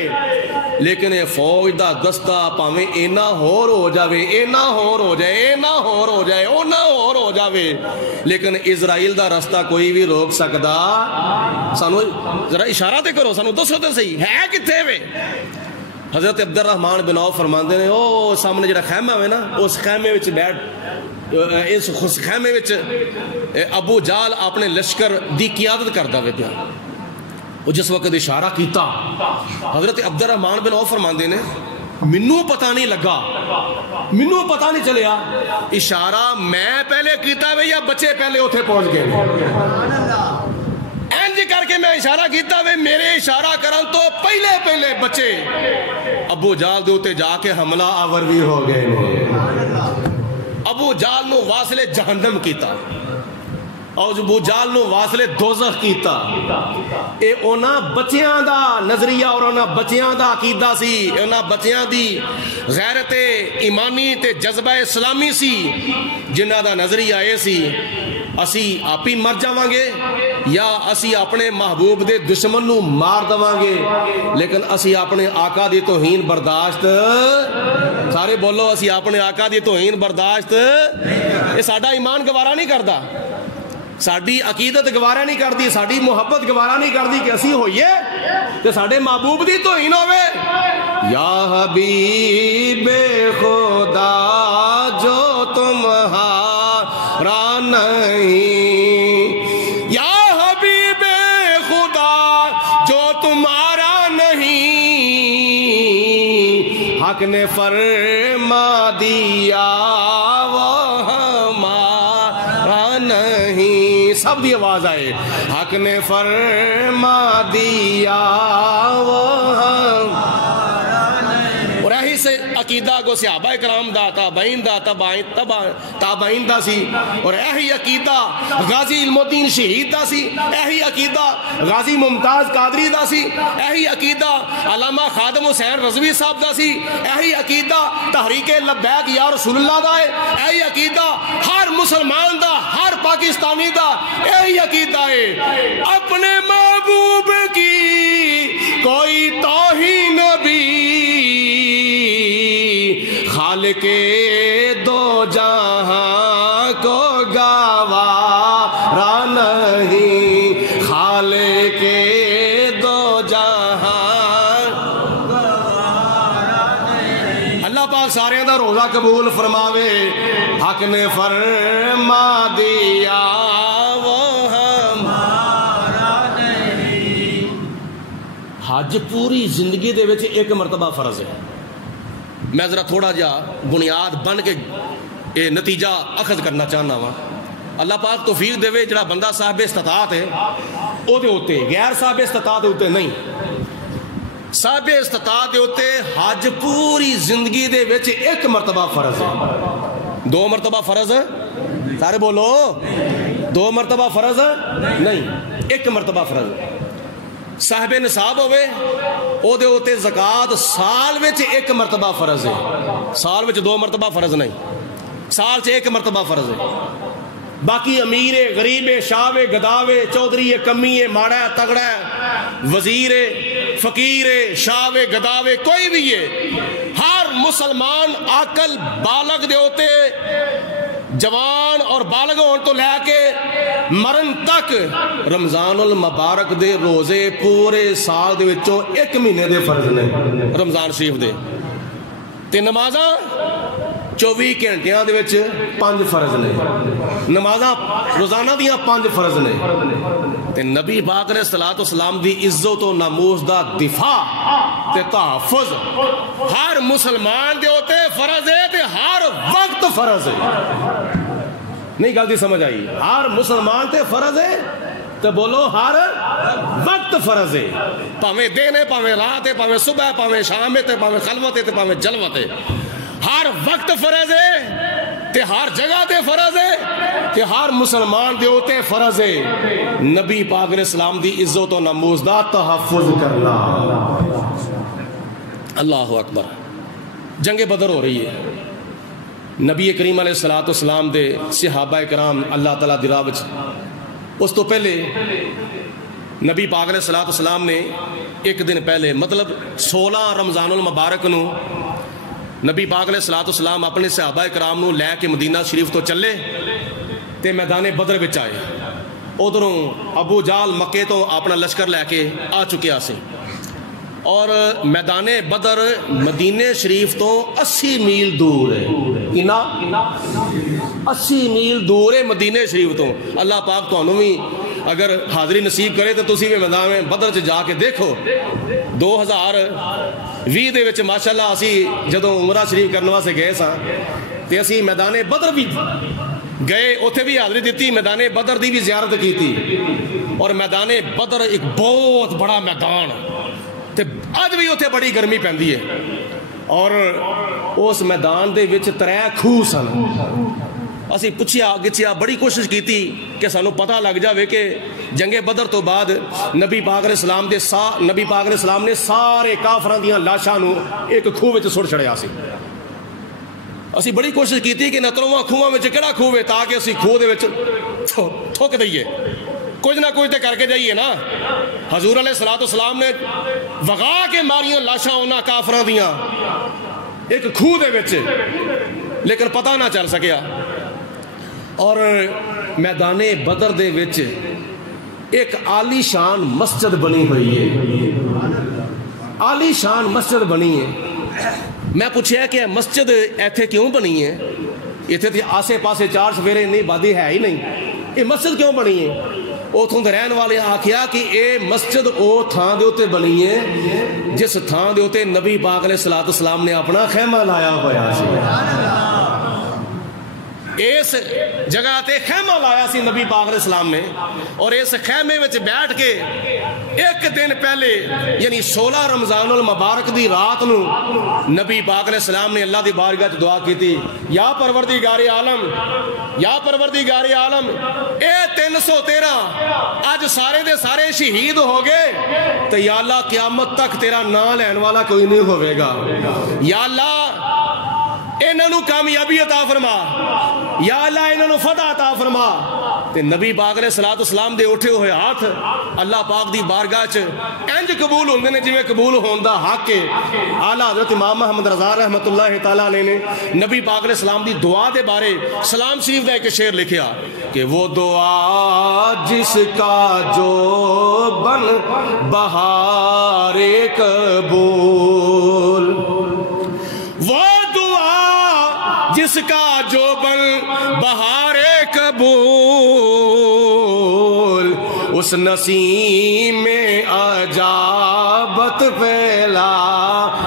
لیکن اے فوج دا دستہ پاویں اینا ہور ہو جاوے، اینا ہور ہو جائے، اینا ہور ہو جائے، اونا ہور ہو جاوے، لیکن اسرائیل دا رستہ کوئی بھی روک سکدا۔ سانو ذرا اشارہ تے کرو، سانو دسو تے صحیح ہے کتھے وے؟ حضرت عبد الرحمن بن عوف فرماندے نے او سامنے جڑا خیمہ ہوئے نا اس خیمے وچ بیٹھ، اس خیمے وچ ابو جال اپنے لشکر دی قیادت کردا وے پیا، وہ جس وقت اشارہ کیتا حضرت عبد الرحمن بن عوف فرماندے نے منوں پتہ نہیں لگا، منوں پتہ نہیں چلیا اشارہ میں پہلے کیتا وے یا بچے پہلے اوتھے پہنچ گئے، انج کر کے میں اشارہ کیتا وے میرے اشارہ کرن تو پہلے پہلے بچے ابو جال دے اوتے جا کے حملہ آور بھی ہو گئے، ابو جال نو واصل جہنم کیتا۔ اور ابو جہل نو واصلے دوزخ کیتا. اے اونا بچیاں دا نظریہ اور اونا بچیاں دا عقیدہ سی, اونا بچیاں دی غیرت ایمانی تے جذبہ اسلامی سی جنہ دا نظریہ اے سی اسی آپ ہی مر جاواں گے یا اسی اپنے محبوب دے دشمن نو مار دواں گے, لیکن اسی اپنے آقا دی توہین برداشت, سارے بولو اسی اپنے آقا دی توہین برداشت, یہ ساڈا ایمان گوارا نہیں کردا, ساڈی عقیدت گوارا نہیں کرتی, ساڈی محبت گوارا نہیں کرتی کہ اسی ہوئیے تے ساڈے محبوب دی توہین ہوئے. یا حبیب خدا جو تمہارا نہیں, یا حبیب خدا جو تمہارا نہیں, حق نے فرما دیا وہ ہمارا نہیں. سب دی آواز آئے, حق نے فرما دیا وہ ہمارا. اور یہی سے عقیدہ کو صحابہ کرام دا, تابعین دا, تابعین دا سی, اور یہی عقیدہ غازی علم الدین شہید دا سی, یہی عقیدہ غازی ممتاز قادری دا سی, یہی عقیدہ علامہ خادم حسین رضوی صاحب دا سی, یہی عقیدہ تحریک لبیک یا رسول اللہ دا ہے, یہی عقیدہ ہر مسلمان دا, ہر پاکستانی دا یہی عقیدہ ہے. اپنے محبوب کی کوئی توہین بھی خالق دو جہاں کو گوارا نہیں, خالق دو جہاں گوارا نہیں. اللہ پاک سارے دا روزہ قبول فرماوے. حق نے فرما دیا وہ ہمارا نہیں. حج پوری زندگی دے وچ ایک مرتبہ فرض ہے. میں ذرا تھوڑا جا بنیاد بن کے یہ نتیجہ اخذ کرنا چاہنا وا. اللہ پاک توفیق دے جڑا بندہ صاحب استطاعت ہے او دے ہوتے, غیر صاحب استطاعت دے ہوتے نہیں. صاحب استطاعت دے ہوتے حج پوری زندگی دے وچ ایک مرتبہ فرض ہے. 2 مرتبہ فرض ہے, سارے بولو 2 مرتبہ فرض نہیں, ایک مرتبہ فرض. صاحب نصاب ہوئے او دے ہوتے زکاة سال وچ ایک مرتبہ فرض ہے, سال وچ 2 مرتبہ فرض نہیں, سال سے ایک مرتبہ فرض ہے. باقی امیر غریب شاہ گداو چودھری کمی ماڑا تگڑا وزیر فقیر شاہ گداو کوئی بھی ہے, ہر مسلمان عاقل بالغ دے ہوتے جوان اور بالغ ہون تو لے کے مرن تک رمضان المبارک دے روزے پورے سال دے وچوں 1 مہینے دے فرض نے. رمضان شریف دے تے نمازاں 24 گھنٹیاں دے وچ 5 فرض نے, نمازاں روزانہ دیاں 5 فرض نے. تے نبی پاک علیہ الصلوۃ والسلام دی عزت و ناموس دا دفاع تے تحفظ ہر مسلمان دے ہوتے فرض ہے تے ہر وقت فرض ہے. نہیں غلطی سمجھ آئی, ہر مسلمان تے فرض ہے تے بولو ہر وقت فرض ہے. پاویں دن ہے, پاویں رات ہے, پاویں صبح ہے, پاویں شام ہے, پاویں خلوت ہے, پاویں جلوت ہے, ہر وقت فرض ہے تے ہر جگہ تے فرض ہے تے ہر مسلمان دے ہوتے فرض ہے نبی پاک علیہ السلام دی عزت و ناموس دا تحفظ کرنا. اللہ اکبر. جنگ بدر ہو رہی ہے, نبی کریم علیہ الصلوۃ والسلام دے صحابہ کرام اللہ تعالیٰ دی راہ وچ. اس تو پہلے نبی پاک علیہ الصلوۃ والسلام نے ایک دن پہلے مطلب 16 رمضان المبارک نو نبی پاک علیہ الصلوۃ والسلام اپنے صحابہ کرام نو لے کے مدینہ شریف تو چلے تے میدان بدر وچ آئے. ادھروں ابو جہل مکے تو اپنا لشکر لے کے آ چکیا سی, اور میدان بدر مدینہ شریف تو 80 میل دور ہے. کنا 80 میل دور ہے مدینہ شریف تو. اللہ پاک تانوں بھی اگر حاضری نصیب کرے تو تسی بھی میدان بدر چ جا کے دیکھو. 2020 دے وچ ماشاءاللہ اسی جدوں عمرہ شریف کرنے واسطے گئے ساں تے اسی میدان بدر بھی گئے, اوتھے بھی حاضری دیتی, میدان بدر دی بھی زیارت کیتی. اور میدان بدر ایک بہت بڑا میدان تے اج بھی اوتھے بڑی گرمی پیندی ہے. اور اس میدان دے وچ 3 کھوہ سن. اسی پوچھیا گچھیا بڑی کوشش کیتی کہ سانو پتہ لگ جاوے کہ جنگ بدر تو بعد نبی پاک علیہ السلام نے سارے کافراں دیاں لاشاں نو ایک کھوہ وچ سٹ چھڑیا سی. اسی بڑی کوشش کیتی کہ نترواں کھوہاں وچ کیڑا کھوہ ہے تاکہ اسی کھوہ دے وچ تھوک دئیے, کچھ نہ کچھ تے کر کے جائیے نا. حضور علیہ السلام نے وغا کے ماریاں لاشاں انہاں کافراں دیاں ایک کھوہ دے وچ, لیکن پتہ نہ چل سکیا. اور میدان بدر دے وچ ایک عالی شان مسجد بنی ہوئی ہے, عالی شان مسجد بنی ہے. میں پوچھیا کہ مسجد ایتھے کیوں بنی ہے؟ ایتھے تے آسے پاسے چار چفیرے نہیں بادی ہے ہی نہیں, یہ مسجد کیوں بنی ہے؟ اوتھوں دے رہن والے آکھیا کہ اے مسجد او تھاں دے اوتے بنی ہے جس تھاں دے اوتے نبی پاک علیہ السلام نے اپنا خیمہ لایا ہوا سی. اس جگہ تے خیمہ لایا سی نبی پاک علیہ السلام نے, اور اس خیمے وچ بیٹھ کے ایک دن پہلے یعنی 16 رمضان المبارک دی رات نو نبی پاک علیہ السلام نے اللہ دی بارگاہ وچ دعا کیتی, یا پروردگار عالم, یا پروردگار عالم, اے 313 اج سارے دے سارے شہید ہو گئے تے یا اللہ قیامت تک تیرا نام لین والا کوئی نہیں ہوئے گا. یا اللہ انہاں نو کامیابی عطا فرما, یا اللہ انہاں نو فتح عطا فرما. تے نبی پاک علیہ السلام دے اٹھے ہوئے ہاتھ اللہ پاک دی بارگاہ چ انج قبول ہوندے نے جویں قبول ہون دا حق ہے. اعلیٰ حضرت امام محمد رضا رحمۃ اللہ تعالیٰ علیہ نے نبی پاک علیہ السلام دی دعا دے بارے سلام شریف دا ایک شعر لکھیا کہ وہ دعا جس کا جو بن بہار قبول, وہ جس کا جو بن بہار قبول, اس نسیم میں عجابت پھیلا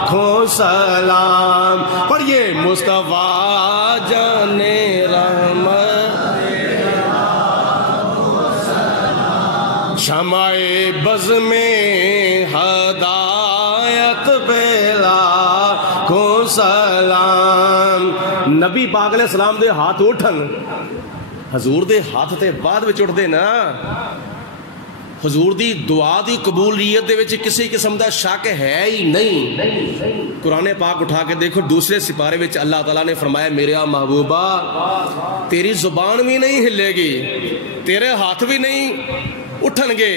کھو سلام. پڑھیے مصطفیٰ جان رحمت شمع بز میں ہدایت پھیلا کھو سلام. نبی پاک علیہ السلام دے ہاتھ اٹھن, حضور دے ہاتھ تے بعد وچ اٹھ دے نا, حضور دی دعا دی قبولیت دے وچ کسی قسم دا شک ہے ہی نہیں. قرآن پاک اٹھا کے دیکھو دوسرے سپارے وچ اللہ تعالیٰ نے فرمایا میرے محبوبہ تیری زبان بھی نہیں ہلے گی, تیرے ہاتھ بھی نہیں اٹھن گے,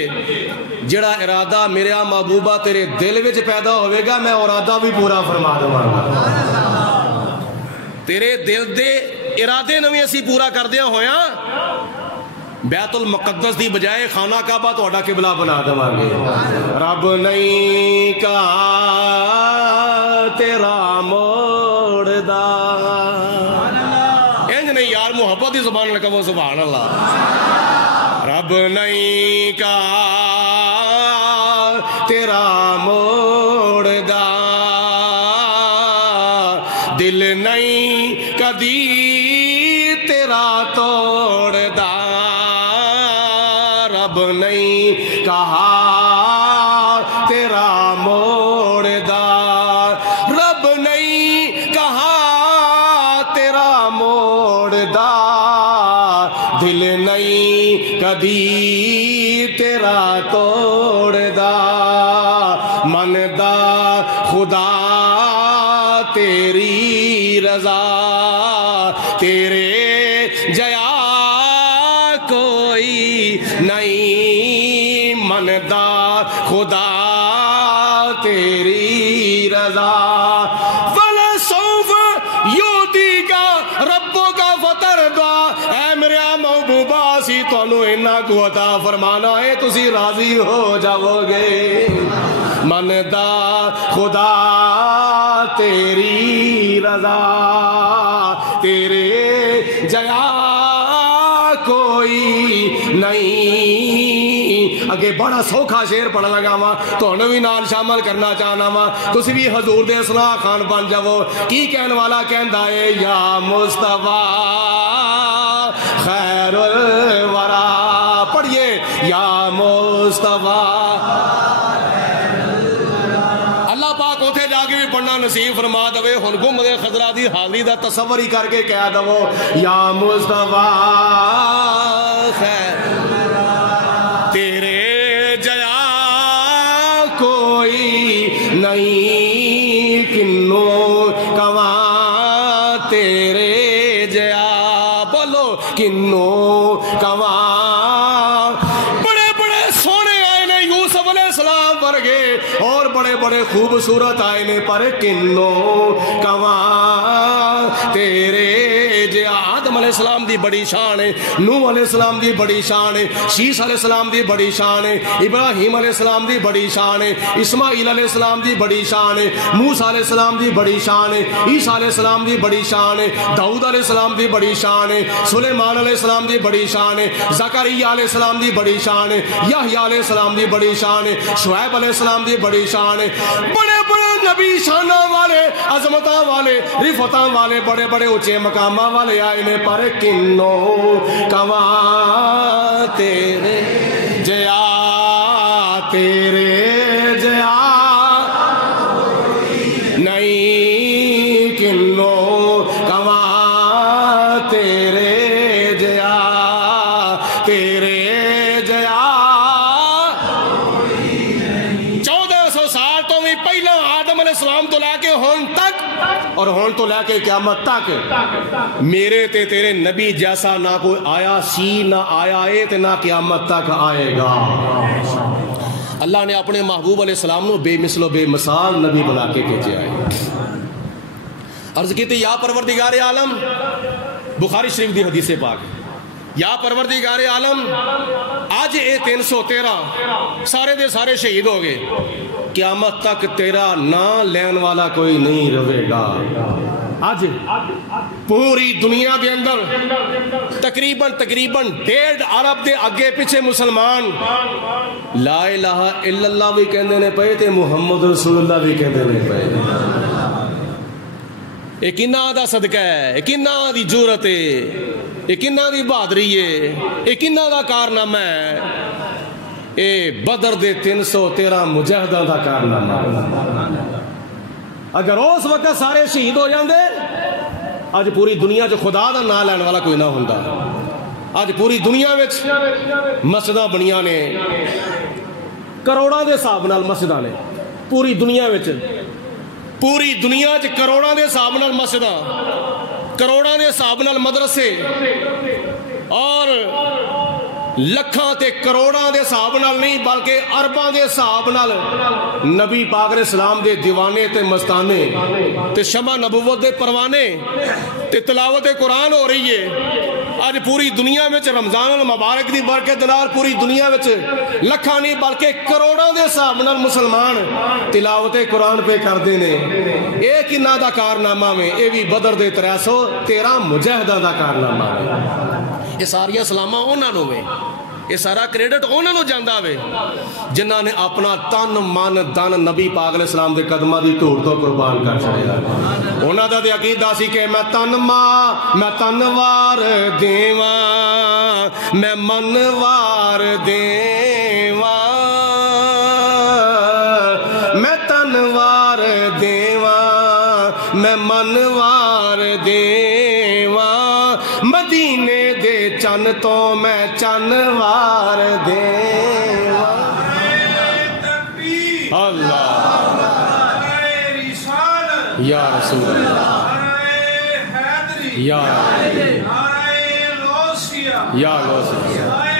جڑا ارادہ میرے محبوبہ تیرے دل وچ پیدا ہوئے گا میں ارادہ بھی پورا فرما دوں گا. تیرے دل دے ارادے نویں اسی پورا کردیا ہویا بیت المقدس دی بجائے خانہ کعبہ تہاڈا قبلہ بنا دواں گے. رب نہیں کہا تیرا موڑ دا, انج نہیں یار محبت دی زبان میں کہو سبحان اللہ. رب نہیں کہا تیرا موڑ دا, دل نہیں کدی تیرا توڑ دا. رب نہیں کہا تیرا موڑ دا, رب نہیں کہا تیرا موڑ دا, دل نہیں کدی تیرا توڑ دا. من دا خدا تیری رضا, تیرے جیا کوئی نہیں. من دا خدا تیری رضا, فلسوف یوتی کا ربوں کا فطر دا. اے میرے محبوبہ سی تانوں انہاں کو عطا فرمانا ہے تسی راضی ہو جاؤ گے. من دا خدا تیری رضا, تیرے جیا کوئی نہیں. اگے بڑا سوکھا شعر پڑھ لگا وا تانوں بھی نال شامل کرنا چاہنا وا, تسی بھی حضور دے صلاح خان بن جاؤ. کی کہن والا کہندا ہے یا مصطفیٰ خیر الورا, پڑھیے یا مصطفیٰ. اللہ پاک اوتھے جا کے بھی پڑھنا شانہ نصیب فرما دوے ہن گنبد خضرا دی حاضری دا تصور ہی کر کے کہہ دو یا مصطفیٰ خیر تیرے جیا کوئی نہیں کنوں کواں تیرے جیا بولو کنوں کواں بڑے بڑے سونے آئے نے یوسف علیہ السلام ورگے اور بڑے بڑے خوبصورت آئے نے پر کنوں کواں تیرے جیا آدم علیہ السلام دی بڑی شان ہے نوح علیہ السلام دی بڑی شان ہے شیس علیہ السلام دی بڑی شان ہے ابراہیم علیہ السلام دی بڑی شان ہے اسماعیل علیہ السلام دی بڑی شان ہے موسیٰ علیہ السلام دی بڑی شان ہے عیسیٰ علیہ السلام دی بڑی شان ہے داؤد علیہ السلام دی بڑی شان ہے سلیمان علیہ السلام دی بڑی شان ہے زکریا علیہ السلام دی بڑی شان ہے یحییٰ علیہ السلام دی بڑی شان ہے شعیب علیہ السلام دی بڑی شان ہے بڑے بڑے نبی شانہ والے عظمتاں والے رفتاں والے بڑے بڑے اونچے مقاماں والے آئے نے پر کنوں کواں تیرے جیا تیرے جیا نہیں کنوں کواں تیرے جیا تیرے جیا 1400 سال تو بھی پہلا آدم علیہ السلام تو لے کے ہون تک اور ہون تو لے کے قیامت تک میرے تے تیرے نبی جیسا نہ کوئی آیا سی نہ آیا اے تے نہ قیامت تک آئے گا اللہ نے اپنے محبوب علیہ السلام نو بے مثل و بے مثال نبی بنا کے بھیجے آئے عرض کی تھی یا پروردگار عالم بخاری شریف دی حدیث پاک یا پروردگار عالم آج اے 313 سارے دے سارے شہید ہو گئے قیامت تک تیرا نام لین والا کوئی نہیں رہے گا آج پوری دنیا دے اندر تقریباً 1.5 ارب دے اگے پیچھے مسلمان لا الہ الا اللہ بھی کہندے نے پئے تے محمد رسول اللہ بھی کہندے نے پئے یہ کنہ دا صدقہ ہے یہ کنہ دی جرت ہے یہ کنہ دی بہادری ہے یہ کنہ دا کارنامہ ہے اے بدر دے 313 مجاہداں دا کارنامہ اگر اس وقت سارے شہید ہو جاندے آج پوری دنیا جو خدا دا نام لین والا کوئی نہ ہوندا آج پوری دنیا وچ مسجداں بنیاں نے کروڑاں دے حساب نال مسجداں نے پوری دنیا وچ پوری دنیا وچ کروڑاں دے حساب نال مسجداں کروڑاں دے حساب نال مدرسے اور لکھاں تے کروڑاں دے حساب نال نہیں بلکہ ارباں دے حساب نال نبی پاک علیہ السلام دے دیوانے تے مستانے تے شمع نبوت دے پروانے تے تلاوت قرآن ہو رہی ہے آج پوری دنیا میں رمضان المبارک دی برکت نال پوری میں لکھاں نہیں بلکہ کروڑاں دے حساب نال مسلمان تلاوت قرآن پہ کر دینے ایک ہی نا دا کارنامہ میں اے بھی بدر دے 313 مجاہدہ دا کارنامہ میں یہ ساریاں سلامہ انہاں نو میں یہ سارا کریڈٹ انہاں نو جاندہ ہوئے جنہاں نے اپنا تن من دن نبی پاک علیہ السلام دے قدمہ دی دھوڑ تو قربان کر چھڑے انہاں دا دے عقیدہ سی کہ میں تنوار دیواں میں منوار دیواں میں تنوار دیواں میں منوار دیواں مدینے دے چن تو میں چنوار دیواں اللہ یا رسول اللہ یا غوثیہ